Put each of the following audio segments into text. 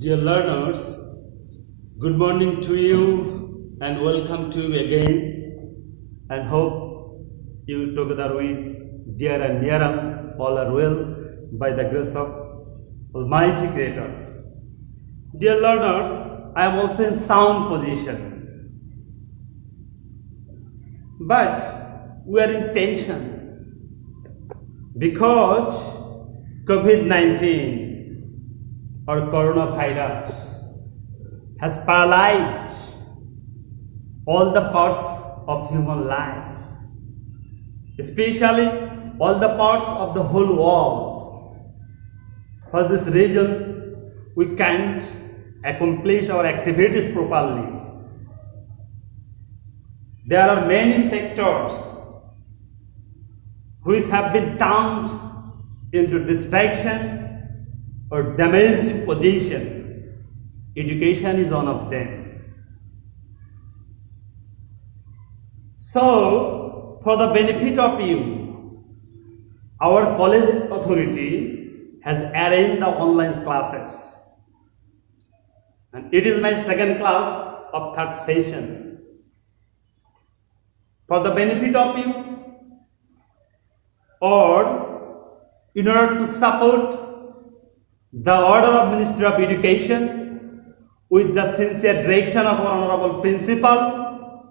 Dear learners, good morning to you and welcome to you again, and hope you together with dear and near ones all are well by the grace of Almighty Creator. Dear learners, I am also in sound position, but we are in tension because COVID-19 or coronavirus has paralyzed all the parts of human life, especially all the parts of the whole world. For this reason, we can't accomplish our activities properly. There are many sectors which have been turned into distraction or damaged position. Education is one of them. So, for the benefit of you, our college authority has arranged the online classes, and it is my second class of third session. For the benefit of you, or in order to support the order of Ministry of Education with the sincere direction of our Honorable Principal,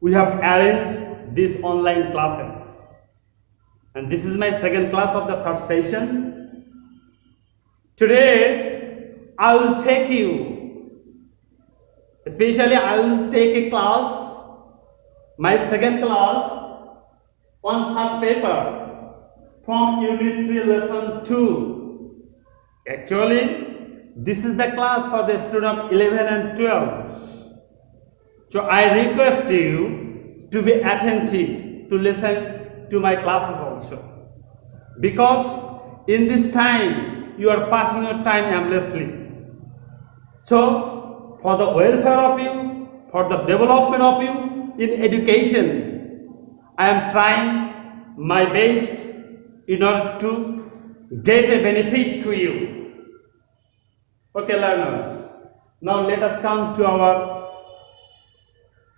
we have arranged these online classes. And this is my second class of the third session. Today, I will take you, especially I will take a class, my second class, on first paper from Unit 3, Lesson 2. Actually, this is the class for the student of 11 and 12. So I request you to be attentive to listen to my classes also. Because in this time, you are passing your time aimlessly. So, for the welfare of you, for the development of you in education, I am trying my best in order to get a benefit to you. Okay, learners, now let us come to our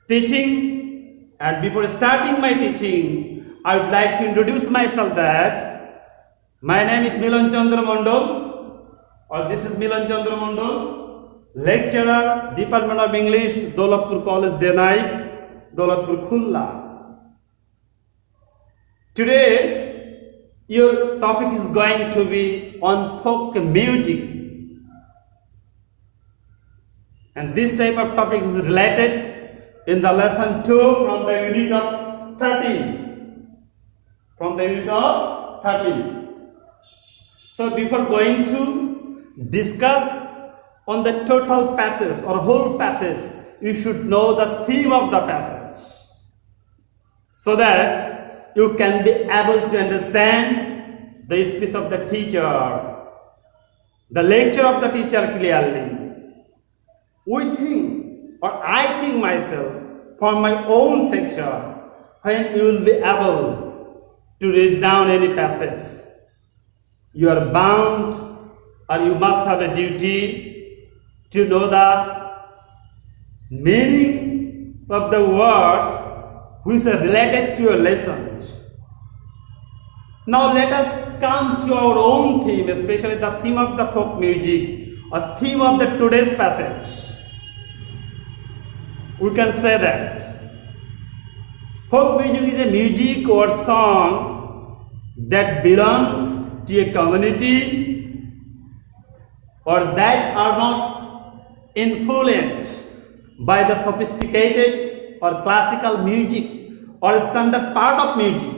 teaching, and before starting my teaching, I would like to introduce myself that my name is Milon Chandra Mondal, or this is Milon Chandra Mondal, lecturer, Department of English, Daulatpur College, Denai, Daulatpur, Khulna. Today, your topic is going to be on folk music. And this type of topic is related in the lesson 2 from the unit of 13. From the unit of 13. So before going to discuss on the total passage or whole passage, you should know the theme of the passage, so that you can be able to understand the speech of the teacher, the lecture of the teacher clearly. We think, or I think myself, from my own section, when you will be able to read down any passage, you are bound or you must have a duty to know the meaning of the words which are related to your lessons. Now let us come to our own theme, especially the theme of the folk music, or theme of the today's passage. We can say that folk music is a music or song that belongs to a community or that are not influenced by the sophisticated or classical music or standard part of music.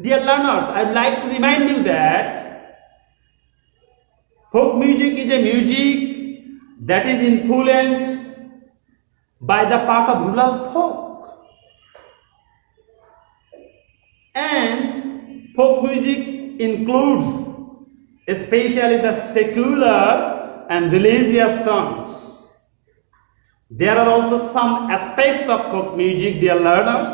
Dear learners, I would like to remind you that folk music is a music that is influenced by the part of rural folk, and folk music includes especially the secular and religious songs. There are also some aspects of folk music, dear learners.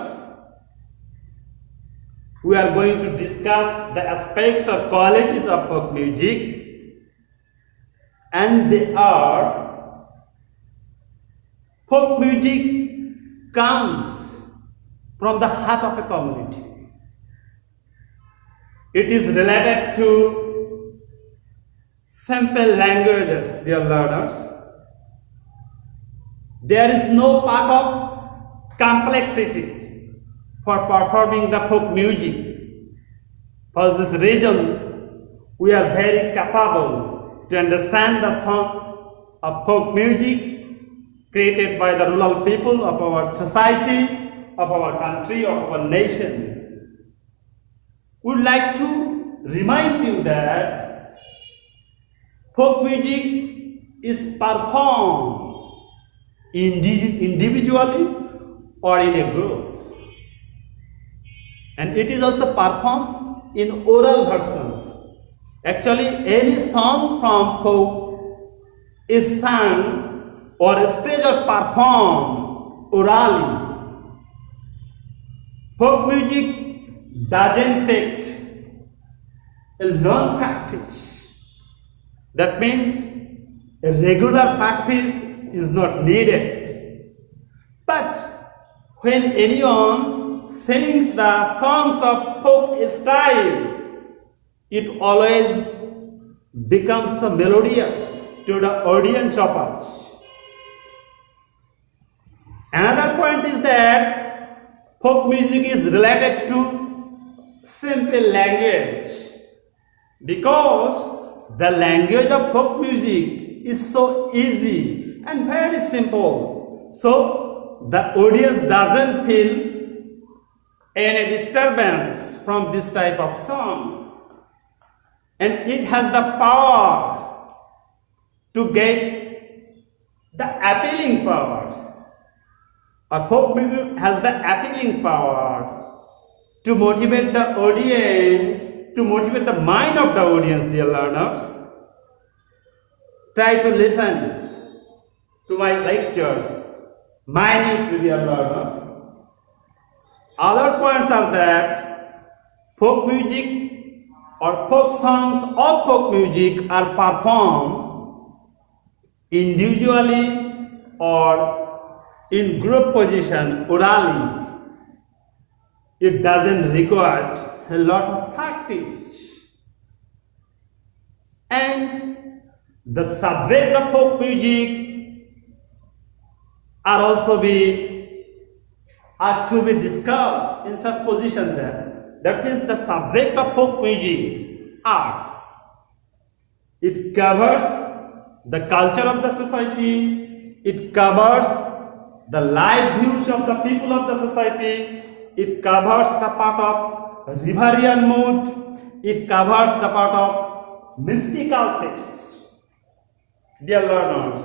We are going to discuss the aspects or qualities of folk music. and they are folk music comes from the heart of a community. It is related to simple languages, dear learners. There is no part of complexity for performing the folk music. For this reason, we are very capable to understand the song of folk music created by the rural people of our society, of our country, of our nation. We would like to remind you that folk music is performed individually or in a group, and it is also performed in oral versions. Actually, any song from folk is sung or staged or performed orally. Folk music doesn't take a long practice. That means a regular practice is not needed. But when anyone sings the songs of folk style, it always becomes so melodious to the audience of us. Another point is that folk music is related to simple language, because the language of folk music is so easy and very simple. So the audience doesn't feel any disturbance from this type of songs, and it has the power to get the appealing powers. Or folk music has the appealing power to motivate the audience, to motivate the mind of the audience, dear learners. Try to listen to my lectures, minute, dear learners. Other points are that folk music or folk songs of folk music are performed individually or in group position orally. It doesn't require a lot of practice. And the subject of folk music are to be discussed in such position there. That means the subject of folk music are, it covers the culture of the society, it covers the life views of the people of the society, it covers the part of riverian mood, it covers the part of mystical things. Dear learners,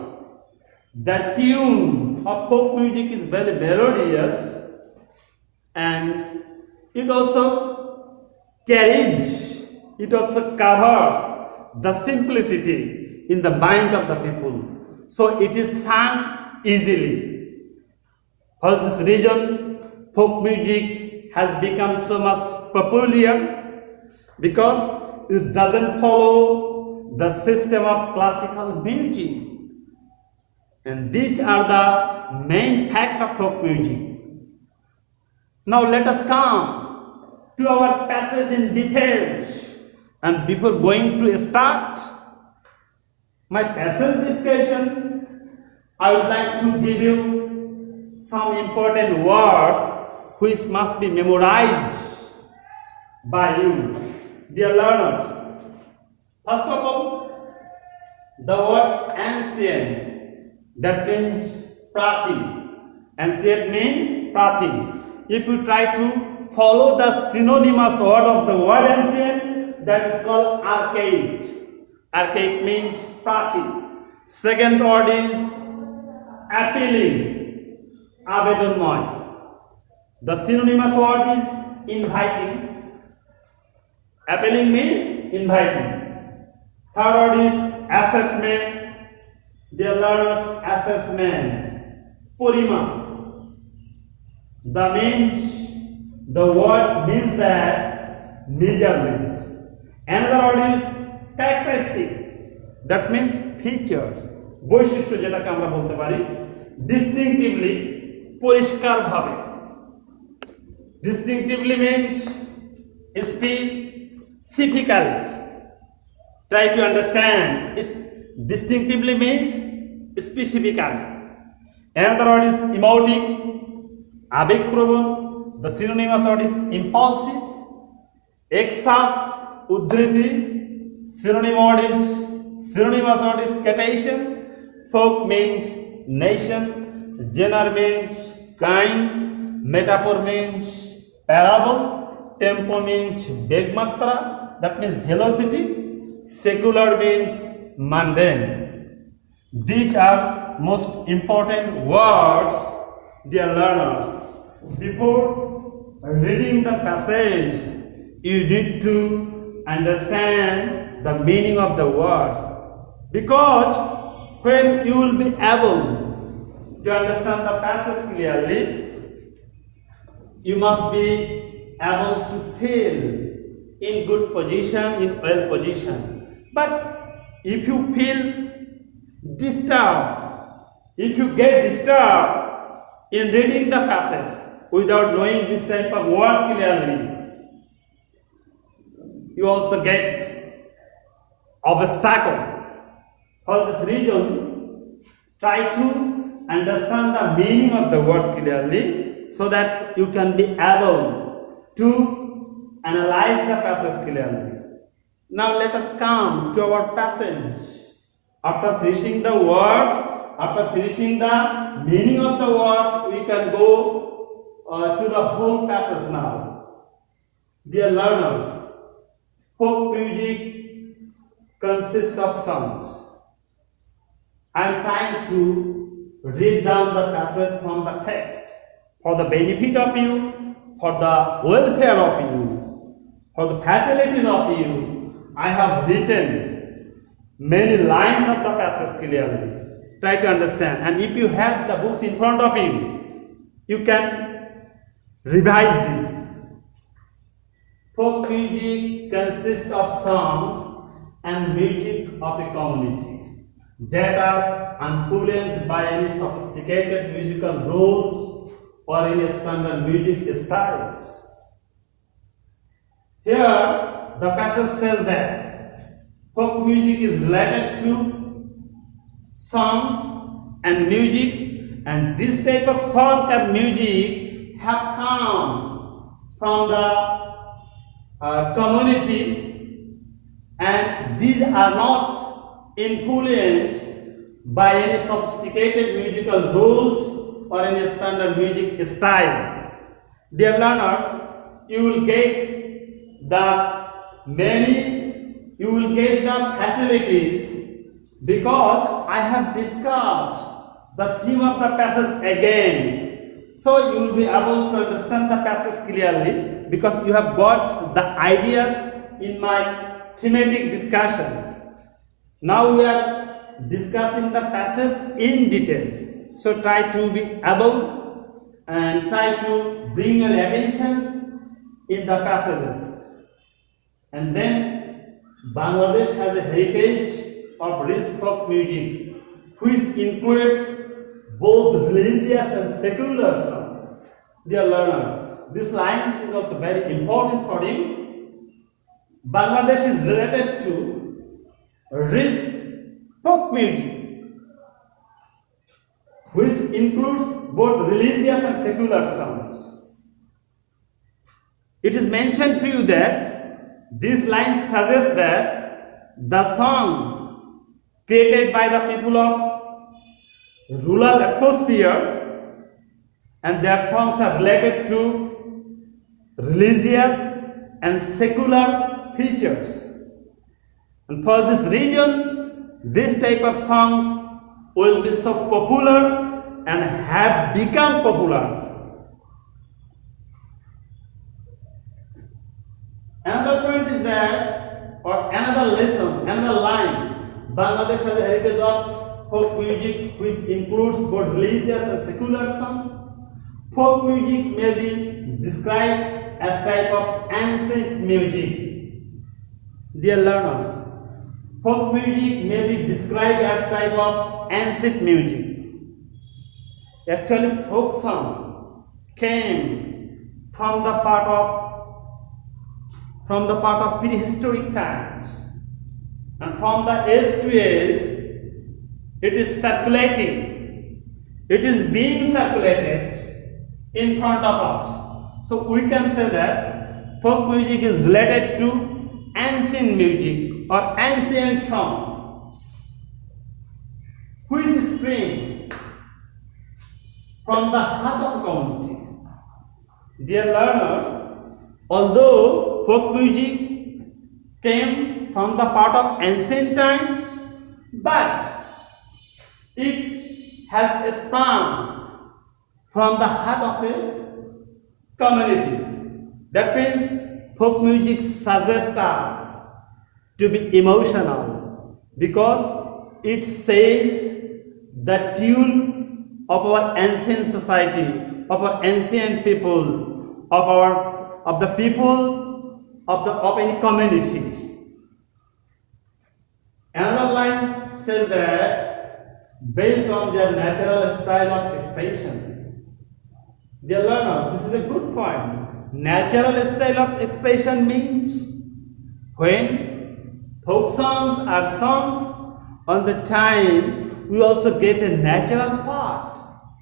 the tune of folk music is very melodious, and it also covers the simplicity in the mind of the people. So it is sung easily. For this reason, folk music has become so much popular, because it doesn't follow the system of classical music. And these are the main facts of folk music. Now let us come to our passage in details. And before going to start my passage discussion, I would like to give you some important words which must be memorized by you, dear learners. First of all, the word ancient, that means prachin. Ancient means prachin. If you try to follow the synonymous word of the word ancient, that is called archaic. Archaic means prachin. Second word is appealing, avedonmoy. The synonymous word is inviting. Appealing means inviting. Third word is assessment. Dear learners, assessment. Porima. The word means that measurement. Another word is characteristics. That means features, বৈশিষ্ট্য যেটাকে আমরা বলতে পারি, ডিস্টিংটিভলি, পরিষ্কারভাবে। ডিস্টিংটিভলি means specifically. Try to understand. Distinctively means specifically. Another word is emotive, আবেগপ্রবণ. The synonymous word is impulsive, exalt, উদ্ধৃতি. Synonymous word is citation. Folk means nation. Genre means kind. Metaphor means parable. Tempo means begmatra, that means velocity. Secular means mundane. These are most important words, dear learners. Before reading the passage, you need to understand the meaning of the words, because when you will be able to understand the passage clearly, you must be able to feel in good position, in well position. But if you feel disturbed, if you get disturbed in reading the passage without knowing this type of words clearly, you also get obstacle. For this reason, try to understand the meaning of the words clearly so that you can be able to analyze the passage clearly. Now let us come to our passage. After finishing the words, after finishing the meaning of the words, we can go to the whole passage now. Dear learners, folk music consists of songs. I am trying to read down the passage from the text for the benefit of you, for the welfare of you, for the facilities of you. I have written many lines of the passage clearly. Try to understand. And if you have the books in front of you, you can revise this. Folk music consists of songs and music of a community that are influenced by any sophisticated musical rules or in standard music styles. Here, the passage says that folk music is related to songs and music, and this type of song and music have come from the community, and these are not influenced by any sophisticated musical rules or any standard music style. Dear learners, you will get the facilities, because I have discussed the theme of the passage again. So you will be able to understand the passage clearly, because you have got the ideas in my thematic discussions. Now we are discussing the passage in details. So try to be able and try to bring your attention in the passages. And then Bangladesh has a heritage of rich folk music, which includes both religious and secular songs. Dear learners, this line is also very important for you. Bangladesh is related to rich folk music, which includes both religious and secular songs. It is mentioned to you that these lines suggest that the song created by the people of rural atmosphere, and their songs are related to religious and secular features. And for this reason, this type of songs will be so popular and have become popular. Another point is that, or another lesson, another line, Bangladesh has a heritage of folk music which includes both religious and secular songs. Folk music may be described as type of ancient music. Dear learners, Folk music may be described as type of ancient music. Actually, folk song came from the part of prehistoric times, and from the age to age, it is circulating. It is being circulated in front of us. So we can say that folk music is related to ancient music or ancient song, which springs from the heart of community. Dear learners, although folk music came from the part of ancient times, but it has sprung from the heart of a community. That means folk music suggests us to be emotional because it says the tune of our ancient society, of our ancient people, of the people of any community. Another line says that based on their natural style of expression. Dear learners, this is a good point. Natural style of expression means when folk songs are sung on the time, we also get a natural part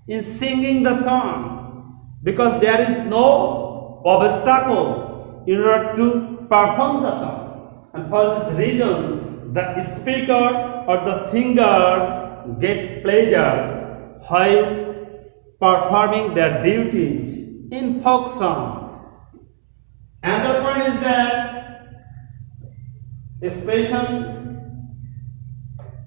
in singing the song because there is no obstacle in order to perform the song. And for this reason, the speaker or the singer get pleasure while performing their duties in folk songs. Another point is that expression,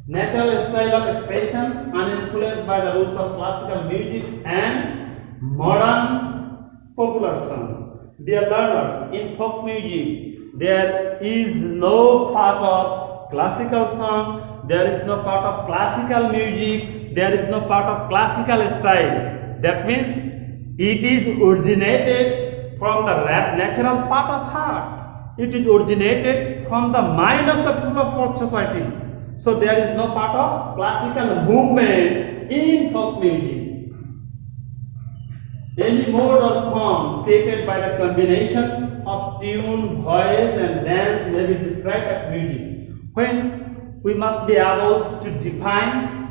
natural style of expression uninfluenced by the rules of classical music and modern popular song. Dear learners, in folk music there is no part of classical song, there is no part of classical music, there is no part of classical style. That means it is originated from the natural part of heart. It is originated from the mind of the people of society. So there is no part of classical movement in folk music. Any mode or form created by the combination of tune, voice and dance may be described as music. When we must be able to define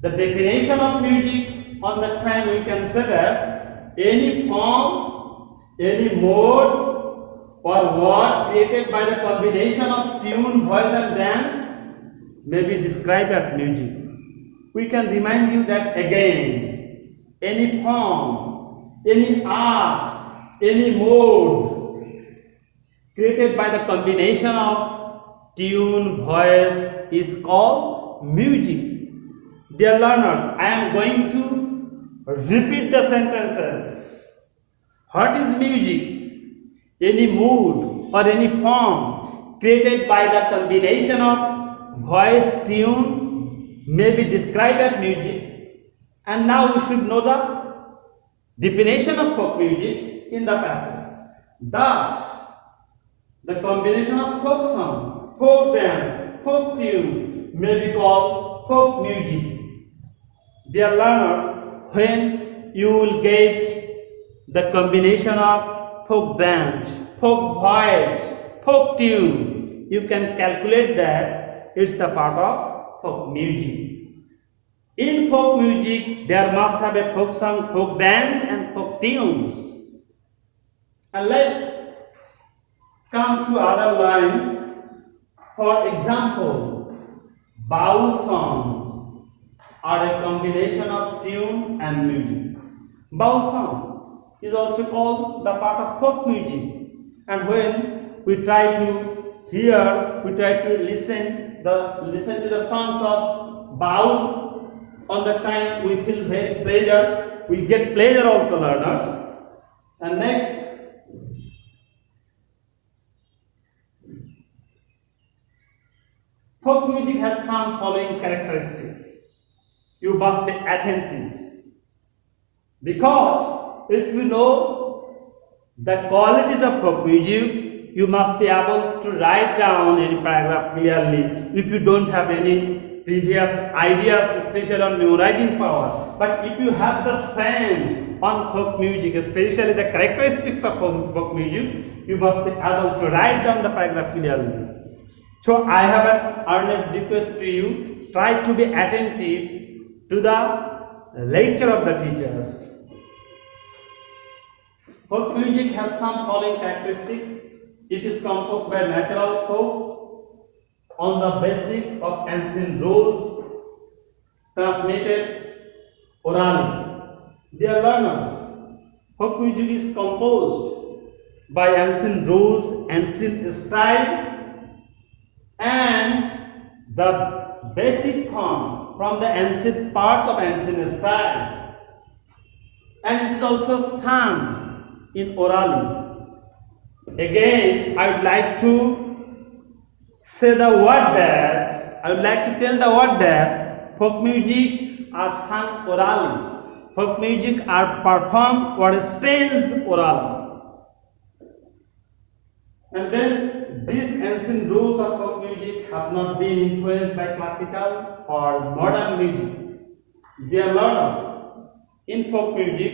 the definition of music, on that time we can say that any form, any mode or word created by the combination of tune, voice and dance may be described as music. We can remind you that again, any form, any art, any mode created by the combination of tune, voice is called music. Dear learners, I am going to repeat the sentences. What is music? Any mood or any form created by the combination of voice, tune may be described as music. And now we should know the definition of folk music in the passage. Thus, the combination of folk song, folk dance, folk tune may be called folk music. Dear learners, when you will get the combination of folk dance, folk voice, folk tune, you can calculate that it's the part of folk music. In folk music, there must have a folk song, folk dance and folk tunes. And let's come to other lines. For example, baul songs are a combination of tune and music. Baul song is also called the part of folk music. And when we try to hear, we try to listen to the songs of baul, on the time we feel very pleasure, we get pleasure also, learners. And next, folk music has some following characteristics. You must be attentive, because if you know the qualities of folk music, you must be able to write down any paragraph clearly if you don't have any previous ideas, especially on memorizing power. But if you have the same on folk music, especially the characteristics of folk music, you must be able to write down the paragraph clearly. So I have an earnest request to you, try to be attentive to the lecture of the teachers. Folk music has some following characteristics. It is composed by natural folk on the basis of ancient rules transmitted orally. Dear learners, folk music is composed by ancient rules, ancient style, and the basic form from the ancient parts of ancient styles, and it is also sung in orally. Again, I would like to say the word that, I would like to tell the word that folk music are sung orally. Folk music are performed or staged orally. And then these ancient rules of folk music have not been influenced by classical or modern music. Dear learners, in folk music,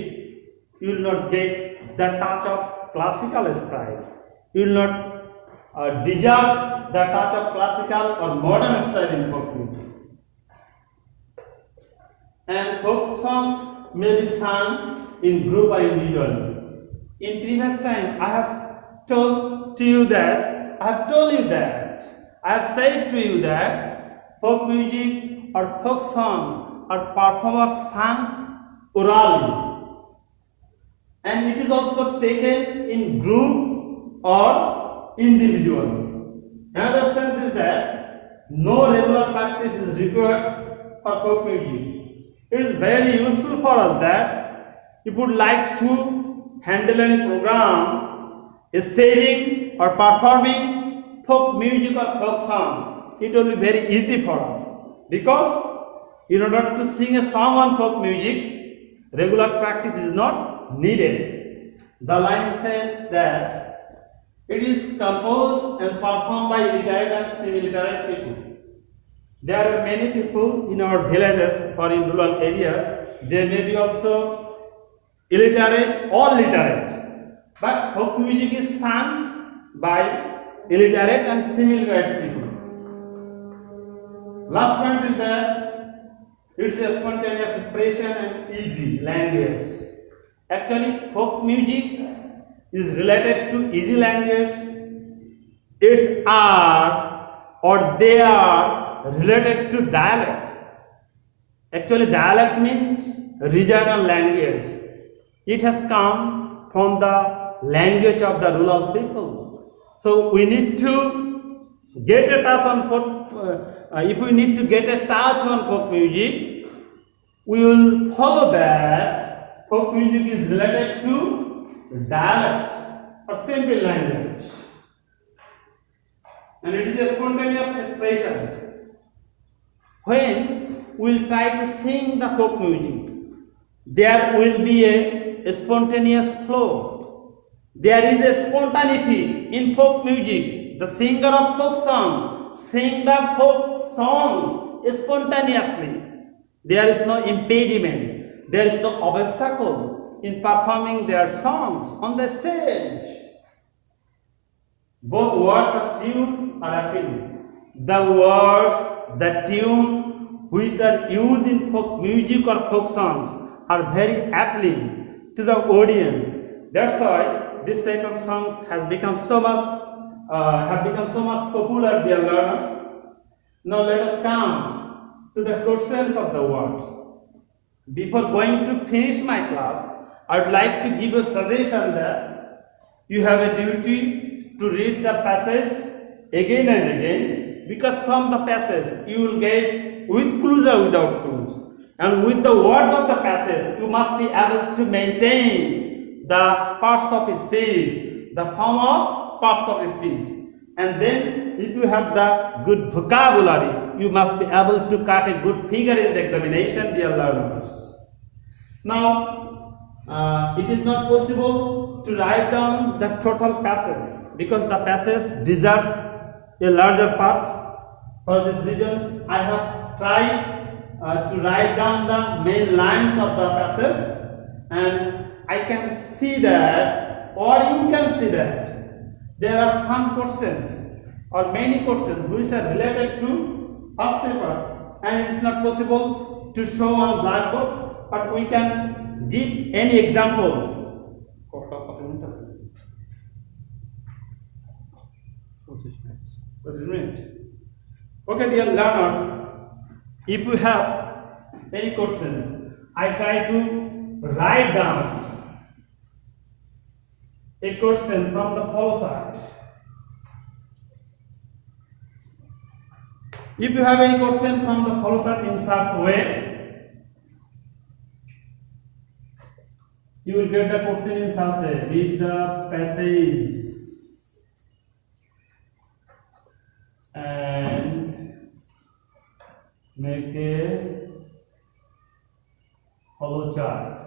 you will not get the touch of classical style. You will not deserve the touch of classical or modern style in folk music. And folk song may be sung in group or individually. In previous time, I have told you that, I have said to you that folk music or folk song are performed or sung orally, and it is also taken in group or individually. Another sense is that no regular practice is required for folk music. It is very useful for us that if you would like to handle any program, staging or performing folk music or folk song, it will be very easy for us, because in order to sing a song on folk music, regular practice is not needed. The line says that it is composed and performed by illiterate and semi-literate people. There are many people in our villages or in rural area, they may be also illiterate or literate. But folk music is sung by illiterate and semi-literate people. Last point is that it is a spontaneous expression and easy language. Actually, folk music is related to easy language. Its are or they are related to dialect. Actually, dialect means regional language. It has come from the language of the rural people. So we need to get a touch on folk. If we need to get a touch on folk music, we will follow that folk music is related to dialect or simple language, and it is a spontaneous expression. When we will try to sing the folk music, there will be a spontaneous flow. There is a spontaneity in folk music. The singer of folk song sing the folk songs spontaneously. There is no impediment. There is no obstacle in performing their songs on the stage. Both words of tune are appealing. The words, the tune which are used in folk music or folk songs are very appealing to the audience. That's why this type of songs has become so much popular, dear learners. Now let us come to the questions of the word. Before going to finish my class, I would like to give a suggestion that you have a duty to read the passage again and again, because from the passage you will get with clues or without clues, and with the words of the passage you must be able to maintain the parts of speech, the form of parts of speech, and then if you have the good vocabulary, you must be able to cut a good figure in the examination, dear learners. Now, it is not possible to write down the total passage because the passage deserves a larger part. For this reason, I have tried to write down the main lines of the passage, and I can see that, or you can see that, there are some questions or many questions which are related to first paper, and it is not possible to show on blackboard, but we can give any example. Okay, dear learners, if you have any questions, I try to write down a question from the follow chart. If you have any question from the follow chart in such way, you will get the question in such way. Read the passage and make a follow chart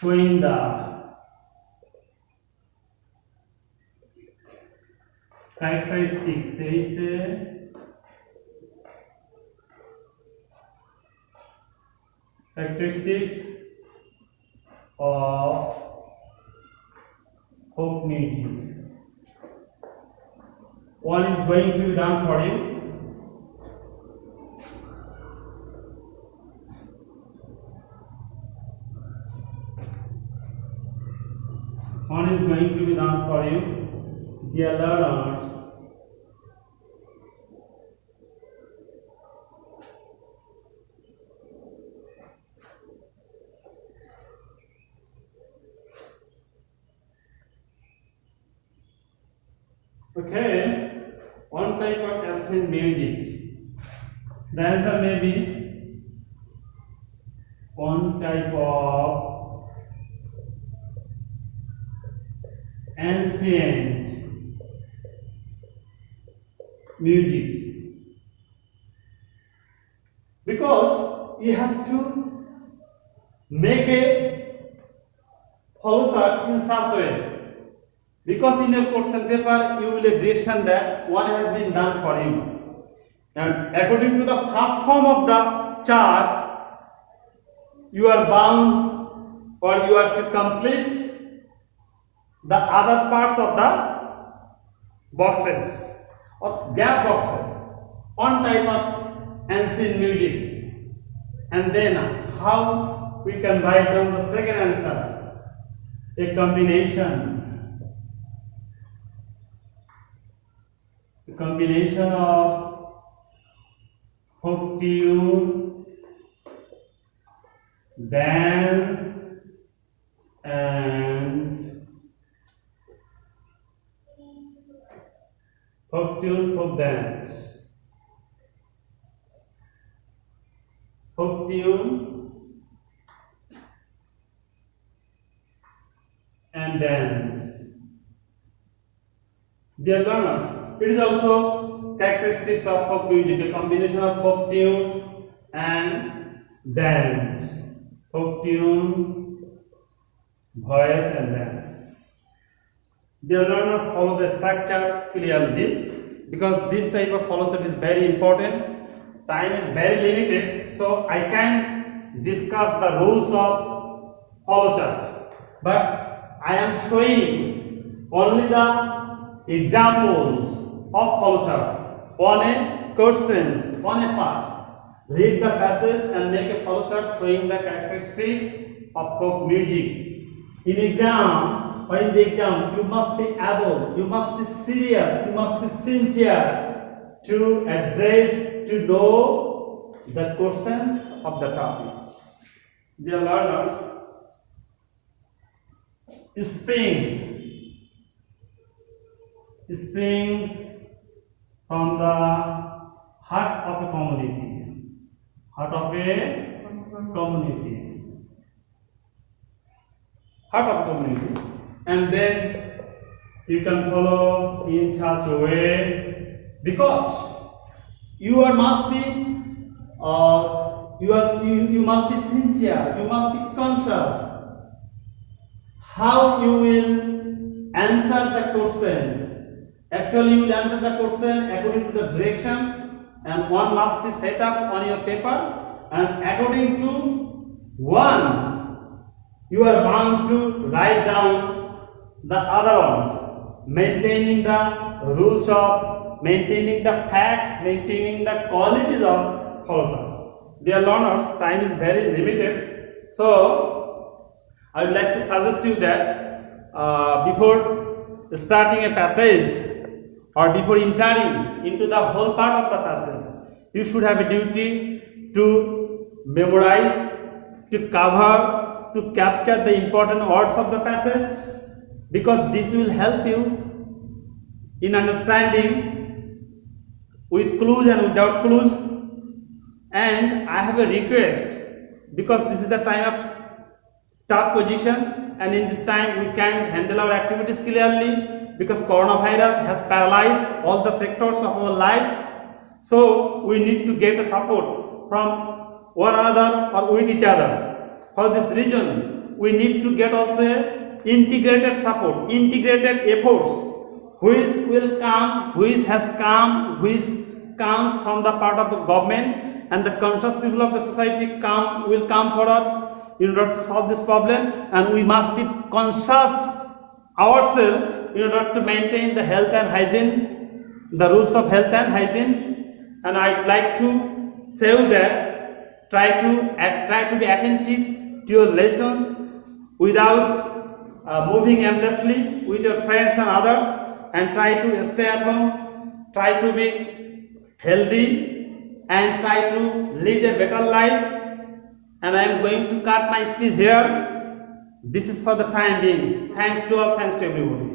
showing the characteristics. Characteristics of folk music. One is going to be done for you. One is going to be done for you, dear learners. Okay, one type of ancient music. The answer may be one type of ancient music, because you have to make a follow chart in such way. Because in your question paper, you will have direction that one has been done for you. And according to the first form of the chart, you are bound or you are to complete the other parts of the boxes or gap boxes on type of ancient music. And then how we can write down the second answer, a combination. Combination of folk tune, dance, and folk tune, folk dance, folk tune and dance. Dear learners, it is also characteristics of folk music, a combination of folk tune and dance. Folk tune, voice and dance. Dear learners, follow the structure clearly, because this type of follow chart is very important. Time is very limited, so I can't discuss the rules of follow chart. But I am showing only the examples of follow chart on a questions on a part. Read the passage and make a follow chart showing the characteristics of folk music. In exam or in the exam, you must be able, you must be serious, you must be sincere to address, to know the questions of the topics. Dear learners, springs from the heart of a community. Heart of a community. Heart of a community. And then you can follow in such a way, because you must be you must be sincere, you must be conscious how you will answer the questions. Actually, you will answer the question according to the directions, and one must be set up on your paper, and according to one you are bound to write down the other ones, maintaining the rules of, maintaining the facts, maintaining the qualities of Khulna. Dear learners, time is very limited, so I would like to suggest you that before starting a passage or before entering into the whole part of the passage, you should have a duty to memorize, to cover, to capture the important words of the passage, because this will help you in understanding with clues and without clues. And I have a request, because this is the time of tough position, and in this time we can't handle our activities clearly because coronavirus has paralyzed all the sectors of our life. So we need to get a support from one another or with each other. For this reason, we need to get also integrated support, integrated efforts, which will come, which has come, which comes from the part of the government, and the conscious people of the society will come forward in order to solve this problem, and we must be conscious ourselves in order to maintain the health and hygiene, the rules of health and hygiene. And I'd like to say that try to be attentive to your lessons without moving aimlessly with your friends and others, and try to stay at home, try to be healthy, and try to lead a better life. And I am going to cut my speech here. This is for the time being. Thanks to all, thanks to everybody.